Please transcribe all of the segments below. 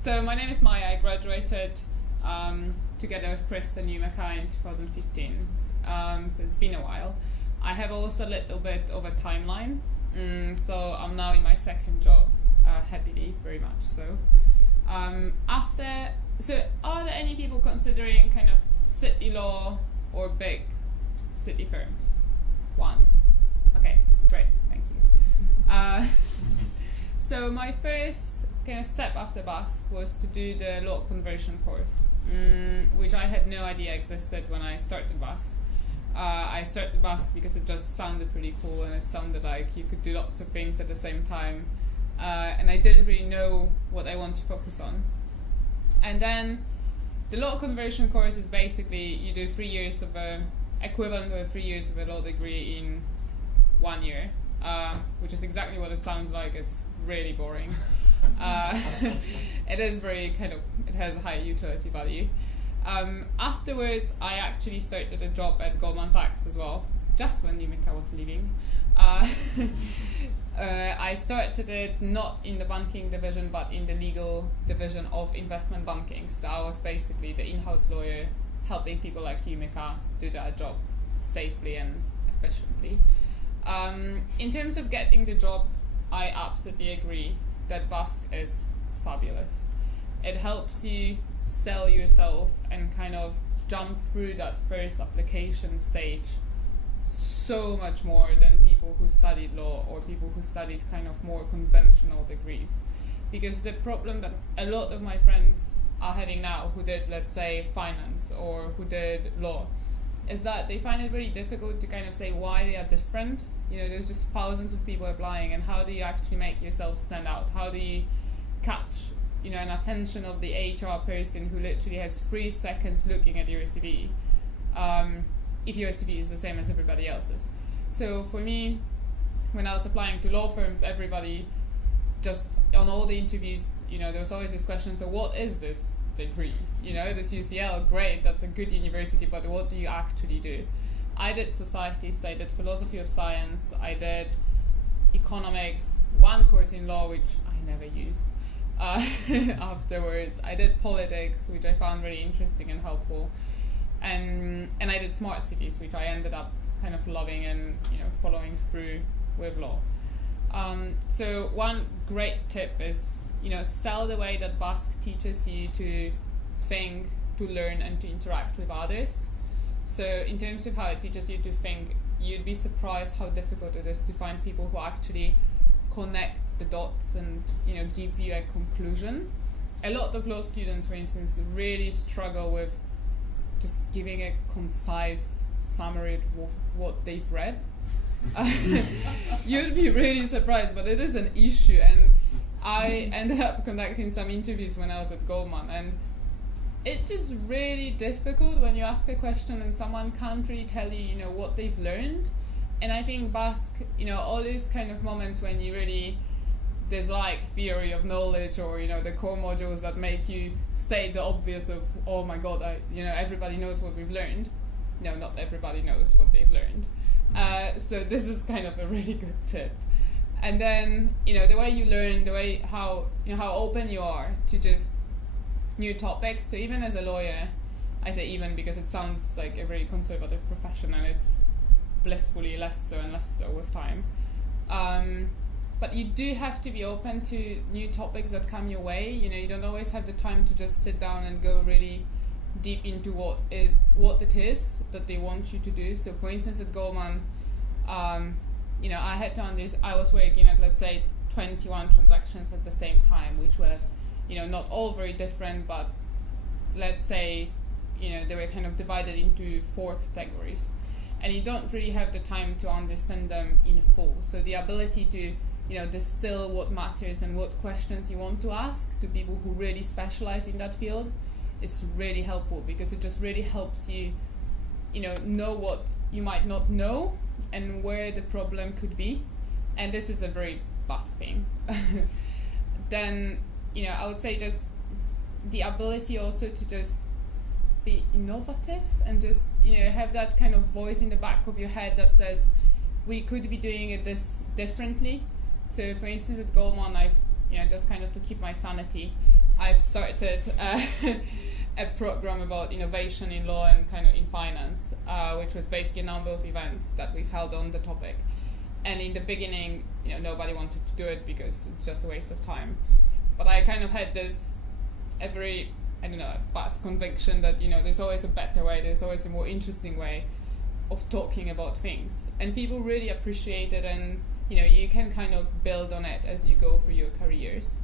So my name is Maja. I graduated together with Chris and UMACA in 2015. So it's been a while. I have also a little bit of a timeline. So I'm now in my second job, happily, very much so. So are there any people considering kind of city law or big city firms? One. Okay, great, thank you. So my first kind of step after BASc was to do the law conversion course, which I had no idea existed when I started BASc. I started BASc because it just sounded really cool and it sounded like you could do lots of things at the same time, and I didn't really know what I want to focus on. And then the law conversion course is basically you do 3 years of equivalent to 3 years of a law degree in 1 year, which is exactly what it sounds like. It's really boring. It is very it has a high utility value. Afterwards, I actually started a job at Goldman Sachs as well, just when UMACA was leaving. I started it not in the banking division, but in the legal division of investment banking. So I was basically the in-house lawyer helping people like UMACA do their job safely and efficiently. In terms of getting the job, I absolutely agree that BASc is fabulous. It helps you sell yourself and kind of jump through that first application stage so much more than people who studied law or people who studied kind of more conventional degrees. Because the problem that a lot of my friends are having now who did, let's say, finance or who did law, is that they find it really difficult to kind of say why they are different. There's just thousands of people applying, and how do you actually make yourself stand out? How do you catch, an attention of the HR person who literally has 3 seconds looking at your CV, if your CV is the same as everybody else's? So for me, when I was applying to law firms, everybody just, on all the interviews, there was always this question, so what is this degree? This UCL, great, that's a good university, but what do you actually do? I did societies, I did philosophy of science, I did economics, 1 course in law, which I never used afterwards. I did politics, which I found really interesting and helpful. And I did smart cities, which I ended up kind of loving and following through with law. So one great tip is, sell the way that BASc teaches you to think, to learn, and to interact with others. So in terms of how it teaches you to think, you'd be surprised how difficult it is to find people who actually connect the dots and give you a conclusion. A lot of law students, for instance, really struggle with just giving a concise summary of what they've read. You'd be really surprised, but it is an issue. And I ended up conducting some interviews when I was at Goldman, and it's just really difficult when you ask a question and someone can't really tell you, what they've learned. And I think BASc, all those kind of moments when you really dislike theory of knowledge or, the core modules that make you state the obvious of, oh my god, everybody knows what we've learned. No, not everybody knows what they've learned. So this is kind of a really good tip. And then, the way you learn, the way how open you are to just new topics. So even as a lawyer, I say even because it sounds like a very conservative profession, and it's blissfully less so and less so with time. But you do have to be open to new topics that come your way. You don't always have the time to just sit down and go really deep into what it is that they want you to do. So for instance, at Goldman, I had to I was working at, let's say, 21 transactions at the same time, which were not all very different, but let's say, they were kind of divided into 4 categories. And you don't really have the time to understand them in full. So the ability to, distill what matters and what questions you want to ask to people who really specialize in that field is really helpful, because it just really helps you, know what you might not know and where the problem could be. And this is a very BASc thing. Then, I would say just the ability also to just be innovative and just, have that kind of voice in the back of your head that says, we could be doing it this differently. So for instance, at Goldman, I've, just kind of to keep my sanity, I've started a program about innovation in law and kind of in finance, which was basically a number of events that we've held on the topic. And in the beginning, nobody wanted to do it because it's just a waste of time. But I kind of had this very, BASc conviction that, there's always a better way, there's always a more interesting way of talking about things. And people really appreciate it, and, you can kind of build on it as you go through your careers.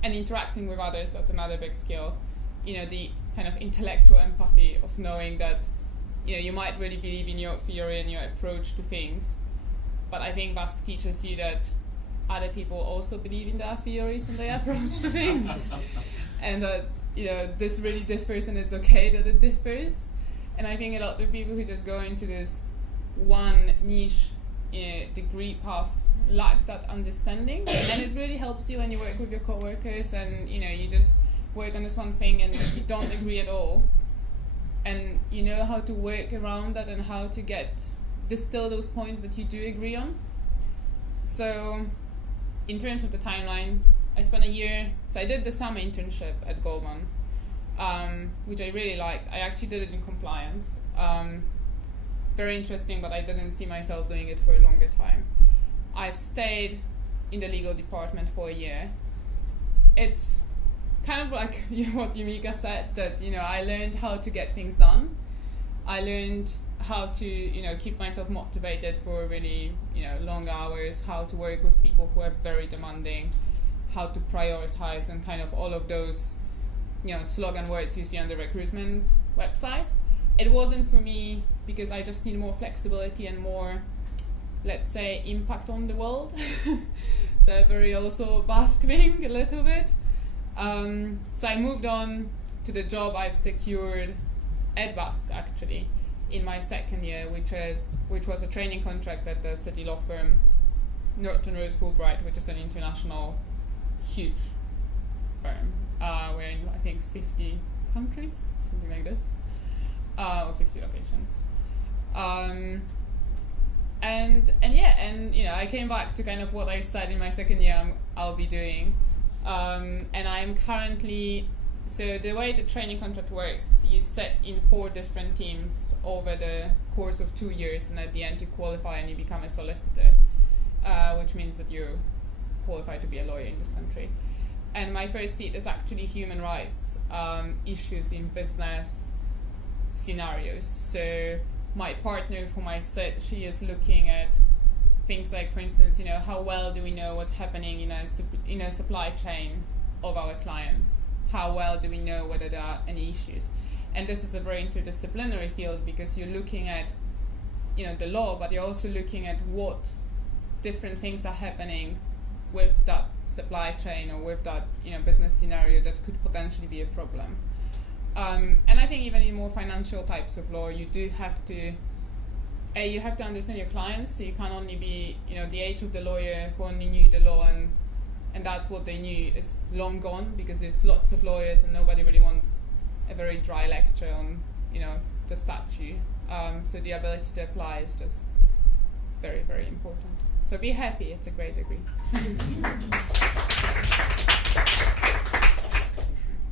And interacting with others, that's another big skill. The kind of intellectual empathy of knowing that, you might really believe in your theory and your approach to things, but I think BASc teaches you that other people also believe in their theories and their approach to things, and that this really differs, and it's okay that it differs. And I think a lot of people who just go into this one niche degree path lack that understanding, and it really helps you when you work with your coworkers and you just work on this one thing and you don't agree at all, and you know how to work around that and how to distill those points that you do agree on. So in terms of the timeline, I spent a year, so I did the summer internship at Goldman, which I really liked. I actually did it in compliance. Very interesting, but I didn't see myself doing it for a longer time. I've stayed in the legal department for a year. It's kind of like what Yumika said, that I learned how to get things done. I learned how to keep myself motivated for really long hours, how to work with people who are very demanding, how to prioritize, and kind of all of those slogan words you see on the recruitment website. It wasn't for me because I just need more flexibility and more, let's say, impact on the world. So very also BASc thing a little bit. So I moved on to the job I've secured at BASc actually in my second year, which was a training contract at the city law firm Norton, which is an international huge firm. We're in I think 50 countries, something like this, or 50 locations. And I came back to kind of what I said in my second year I'll be doing, and I'm currently, so the way the training contract works, you set in 4 different teams over the course of 2 years, and at the end you qualify and you become a solicitor, which means that you're qualified to be a lawyer in this country. And my first seat is actually human rights issues in business scenarios. So my partner whom I sit, she is looking at things like, for instance, how well do we know what's happening in a supply chain of our clients? How well do we know whether there are any issues? And this is a very interdisciplinary field because you're looking at, the law, but you're also looking at what different things are happening with that supply chain or with that, business scenario that could potentially be a problem. And I think even in more financial types of law, you do have to, you have to understand your clients, so you can't only be, the age of the lawyer who only knew the law and that's what they knew is long gone, because there's lots of lawyers and nobody really wants a very dry lecture on, the statute. So the ability to apply is just very, very important. So be happy, it's a great degree.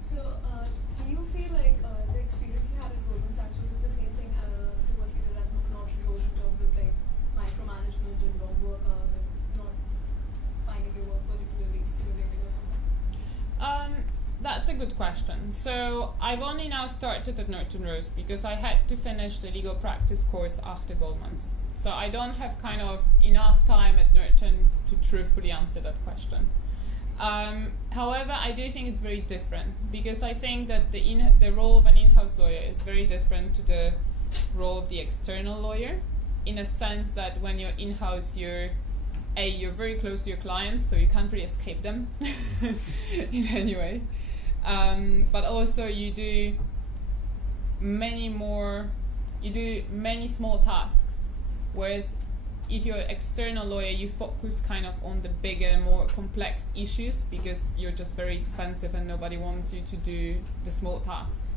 So do you feel like the experience you had at Goldman Sachs, was it the same thing to what you did at Norton in terms of like micromanagement and long work hours and not finding your work particularly stimulating or something? That's a good question. So I've only now started at Norton Rose because I had to finish the legal practice course after Goldman's. So I don't have kind of enough time at Norton to truthfully answer that question. However, I do think it's very different because I think that the role of an in-house lawyer is very different to the role of the external lawyer, in a sense that when you're in-house, you're very close to your clients, so you can't really escape them in any way. But also you do many small tasks, whereas if you're an external lawyer, you focus kind of on the bigger, more complex issues because you're just very expensive and nobody wants you to do the small tasks.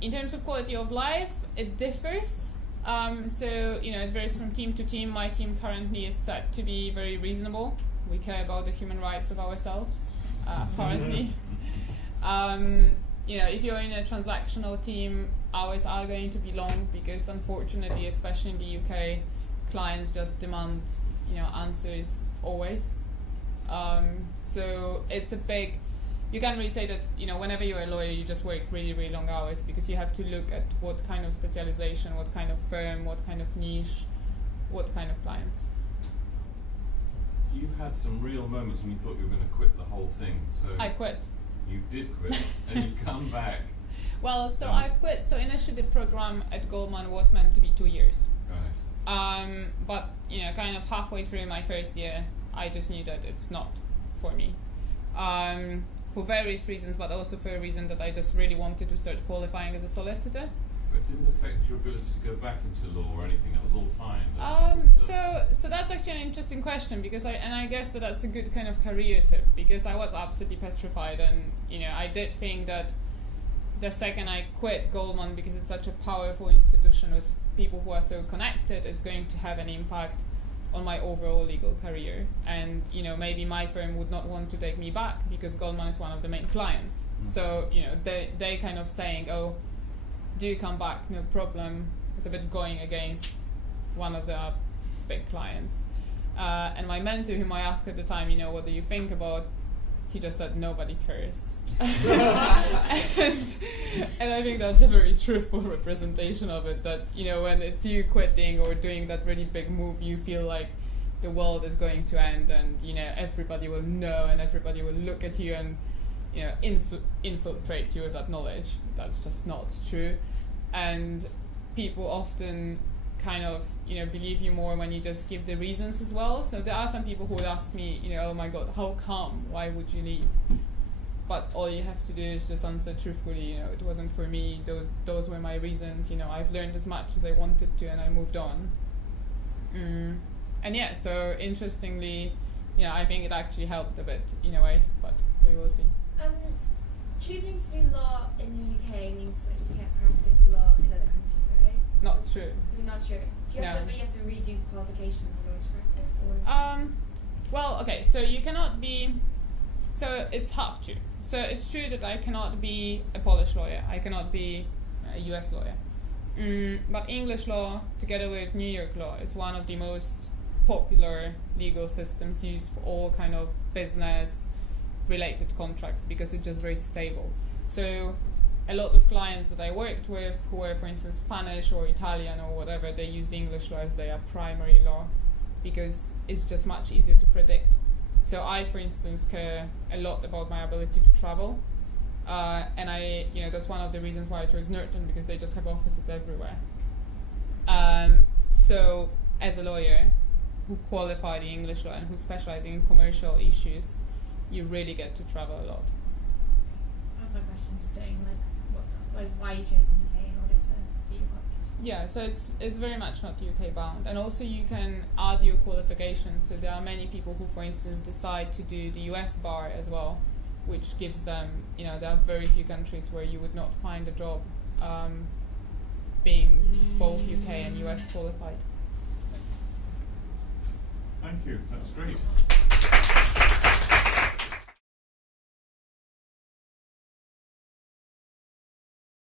In terms of quality of life, it differs. So, it varies from team to team. My team currently is set to be very reasonable, we care about the human rights of ourselves, apparently. If you're in a transactional team, hours are going to be long because unfortunately, especially in the UK, clients just demand, answers always. So it's a big, you can't really say that, whenever you're a lawyer, you just work really, really long hours because you have to look at what kind of specialization, what kind of firm, what kind of niche, what kind of clients. You've had some real moments when you thought you were going to quit the whole thing. So I quit. You did quit, and you've come back. Well, so I've quit. So initially the program at Goldman was meant to be 2 years. Right. But, kind of halfway through my first year, I just knew that it's not for me. For various reasons, but also for a reason that I just really wanted to start qualifying as a solicitor. But it didn't affect your ability to go back into law or anything. That was all fine. So that's actually an interesting question because I guess that's a good kind of career tip because I was absolutely petrified and I did think that the second I quit Goldman because it's such a powerful institution with people who are so connected, it's going to have an impact on my overall legal career. And maybe my firm would not want to take me back because Goldman is one of the main clients. So they kind of saying, oh, do you come back? No problem. It's a bit going against one of the big clients. And my mentor, whom I asked at the time, what do you think about? He just said, nobody cares. and I think that's a very truthful representation of it, that, when it's you quitting or doing that really big move, you feel like the world is going to end and, everybody will know and everybody will look at you and, infiltrate you with that knowledge. That's just not true. And people often kind of, believe you more when you just give the reasons as well. So there are some people who would ask me, oh my God, how come? Why would you leave? But all you have to do is just answer truthfully, it wasn't for me, those were my reasons, I've learned as much as I wanted to and I moved on. And yeah, so interestingly, I think it actually helped a bit in a way, but we will see. Choosing to do law in the UK means that you can't practice law in other countries, right? Not true. Not true. Do you have to redo qualifications in order to practice? Or? Well, okay, so you cannot be... So it's half true. So it's true that I cannot be a Polish lawyer. I cannot be a US lawyer. But English law, together with New York law, is one of the most popular legal systems used for all kind of business-related contracts because it's just very stable. So a lot of clients that I worked with who were, for instance, Spanish or Italian or whatever, they used English law as their primary law because it's just much easier to predict. So I, for instance, care a lot about my ability to travel. And I, that's one of the reasons why I chose Norton because they just have offices everywhere. So as a lawyer who qualified in English law and who's specializing in commercial issues, you really get to travel a lot. That was my question, just saying why you chose the UK in order to do your qualification. Yeah, so it's very much not UK bound, and also you can add your qualifications. So there are many people who, for instance, decide to do the US bar as well, which gives them, there are very few countries where you would not find a job being both UK and US qualified. Thank you, that's great.